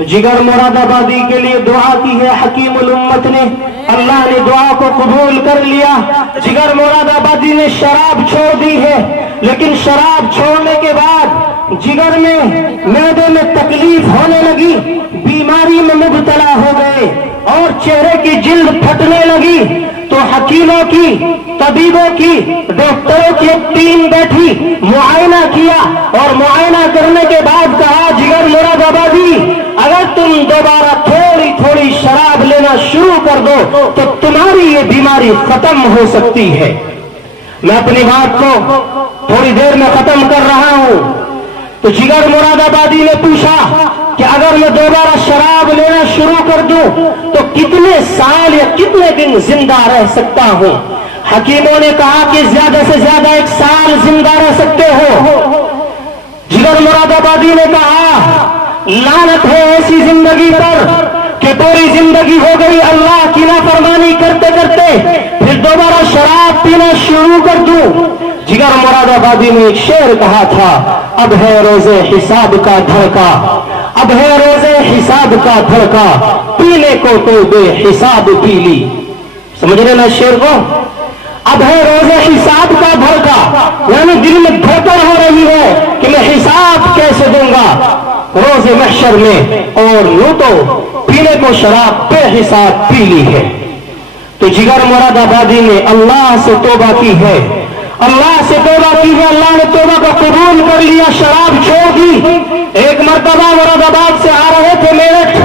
जिगर मुरादाबादी के लिए दुआ की है हकीमुल उम्मत ने, अल्लाह ने दुआ को कबूल कर लिया। जिगर मुरादाबादी ने शराब छोड़ दी है, लेकिन शराब छोड़ने के बाद जिगर में मैदे में तकलीफ होने लगी, बीमारी में मुब्तला हो गए और चेहरे की जिल्द फटने लगी। तो हकीमों की, तबीबों की, डॉक्टरों की एक टीम बैठी, मुआयना किया और मुआयना करने के बाद कहा, जिगर मुरादाबादी, अगर तुम दोबारा थोड़ी थोड़ी शराब लेना शुरू कर दो तो तुम्हारी ये बीमारी खत्म हो सकती है। मैं अपनी बात को थोड़ी देर में खत्म कर रहा हूं। तो जिगर मुरादाबादी ने पूछा कि अगर मैं दोबारा शराब लेना शुरू कर दूं तो कितने साल या कितने दिन जिंदा रह सकता हूं? हकीमों ने कहा कि ज्यादा से ज्यादा 1 साल जिंदा रह सकते हो। जिगर मुरादाबादी ने कहा, लानत है ऐसी जिंदगी पर कि पूरी जिंदगी हो गई अल्लाह की नाफरमानी करते करते, फिर दोबारा शराब पीना शुरू कर दूं। जिगर मुरादाबादी ने एक शेर कहा था, अब है रोजे हिसाब का धड़का, अब है रोजे हिसाब का धड़का, पीने को तो बेहिसाब पी ली। समझ रहे ना शेर को? अब है रोजे हिसाब का धड़का, यानी दिल में धड़कन हो रही है कि मैं हिसाब कैसे दूंगा रोजे महशर में, और यूं तो पीने को शराब बेहिसाब पी ली है। तो जिगर मुरादाबादी ने अल्लाह से तौबा की है, अल्लाह से तौबा की है, अल्लाह ने तौबा को कबूल कर लिया, शराब छोड़ दी। एक मर्तबा मुरादाबाद से आ रहे थे मेरठ,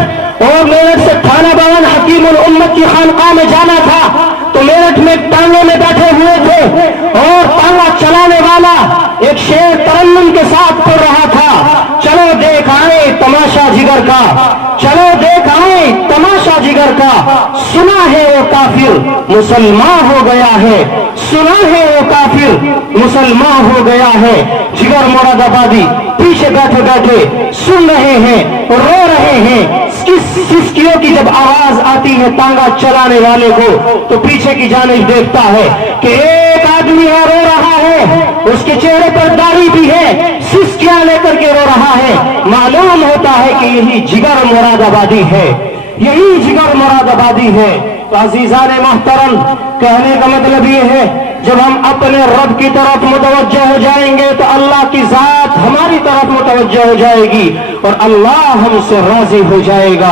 और मेरठ से थाना भवन हकीमुल उम्मत की खानकाह में जाना था। तो मेरठ में टांगे में बैठे हुए थे और टांगा चलाने वाला एक शेर तरन्नुम के साथ पढ़ रहा था, चलो देख आए तमाशा जिगर का, चलो देख आए तमाशा जिगर का, सुना है वो काफिर मुसलमान हो गया है, सुना है वो काफिर मुसलमान हो गया है। जिगर मुरादाबादी पीछे बैठे बैठे सुन रहे हैं, रो रहे हैं। सिसकियों की जब आवाज आती है तांगा चलाने वाले को, तो पीछे की जानिब देखता है कि एक आदमी है, रो रहा है, उसके चेहरे पर दाढ़ी भी है, सिसकियां लेकर के रो रहा है। मालूम होता है कि यही जिगर मुरादाबादी है, यही जिगर मुरादाबादी है। तो अजीजान मोहतरम, कहने का मतलब ये है, जब हम अपने रब की तरफ मुतवज्जह हो जाएंगे तो अल्लाह की जात हमारी तरफ मुतवज्जह हो जाएगी और अल्लाह हमसे राजी हो जाएगा।